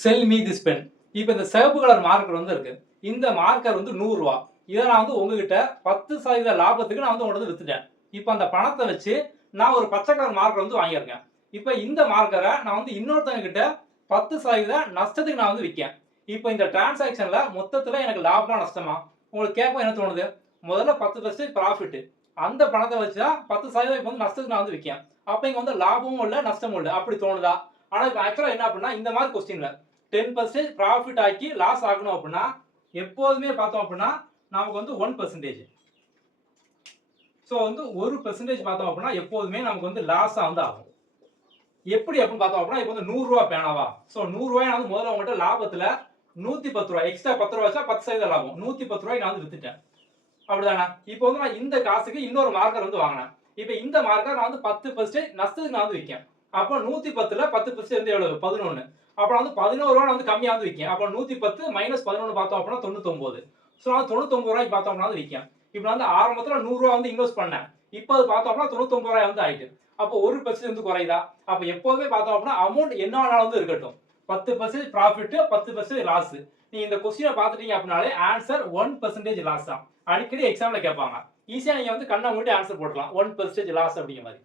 Sell me this pen. இப்போ இந்த சிவப்பு கலர் மார்க்கர் வந்து இருக்கு. இந்த மார்க்கர் வந்து ரூ. 100. இதை நான் வந்து உங்ககிட்ட 10% லாபத்துக்கு நான் வந்து உங்கள்கிட்ட வித்துட்டேன். இப்போ அந்த பணத்தை வச்சு நான் ஒரு பச்சை கலர் மார்க்கர் வந்து வாங்கியிருக்கேன். இப்போ இந்த மார்க்கரை நான் வந்து இன்னொருத்தங்க கிட்ட 10% நஷ்டத்துக்கு நான் வந்து விற்கேன். இப்போ இந்த டிரான்சாக்ஷன்ல மொத்தத்தில் எனக்கு லாபமா நஷ்டமா? உங்களுக்கு கேட்கும் என்ன தோணுது? முதல்ல 10% ப்ராஃபிட். அந்த பணத்தை வச்சு தான் 10% இப்போ வந்து நஷ்டத்துக்கு நான் வந்து விற்கேன். அப்போ இங்கே வந்து லாபமும் இல்லை நஷ்டமும் இல்லை. அப்படி தோணுதா? ஆனால் இப்போ ஆக்சுவலாக என்ன அப்படின்னா இந்த மாதிரி கொஸ்டின்ல 10% ப்ராஃபிட் ஆக்கி லாஸ் ஆகணும் அப்படின்னா எப்போதுமே பார்த்தோம் அப்படின்னா நமக்கு வந்து 1%. ஸோ வந்து 1% பார்த்தோம் அப்படின்னா எப்போதுமே நமக்கு வந்து லாஸாக வந்து ஆகும். எப்படி அப்படின்னு பார்த்தோம் அப்படின்னா இப்போ வந்து ரூ. 100 பேனாவா? ஸோ ரூ. 100 நான் வந்து முதல்ல உங்கள்கிட்ட லாபத்தில் ரூ. 110 எக்ஸ்ட்ரா ரூ. 10 வச்சா 10% லாபம். ரூ. 110 நான் வந்து வித்துட்டேன். அப்படிதானே? இப்போ வந்து நான் இந்த காசுக்கு இன்னொரு மார்க்கர் வந்து வாங்கினேன். இப்போ இந்த மார்க்கர் நான் வந்து 10% நஷ்டத்துக்கு நான் வந்து விற்கேன். அப்போ 110ல 10% வந்து எவ்வளவு? 11. அப்போ வந்து ரூ. 11 நான் வந்து கம்மியா வந்து விற்கேன். அப்போ 110 மைனஸ் 11 பார்த்தோம் அப்படின்னா 99. ஸோ நான் ரூ. 99 பார்த்தோம் அப்படின்னா வந்து விற்கேன். இப்போ வந்து ஆரம்பத்தில் ரூ. 100 வந்து இன்வெஸ்ட் பண்ணேன். இப்போ அது பார்த்தோம் அப்படின்னா ரூ. 99 வந்து ஆயிட்டு. அப்போ 1% வந்து குறையுதா? அப்போ எப்போதுமே பார்த்தோம் அப்படின்னா அமௌண்ட் என்ன வேணாலும் வந்து இருக்கட்டும். 10% ப்ராஃபிட், 10% லாஸ். நீ இந்த கொஸ்டினை பார்த்துட்டீங்க அப்படின்னாலே ஆன்சர் 1% லாஸ் தான். அடிக்கடி எக்ஸாம்ல கேட்பாங்க. ஈஸியா நீங்க வந்து கண்ணை மூடி ஆன்சர் போடலாம். 1% லாஸ் அப்படிங்கிற மாதிரி.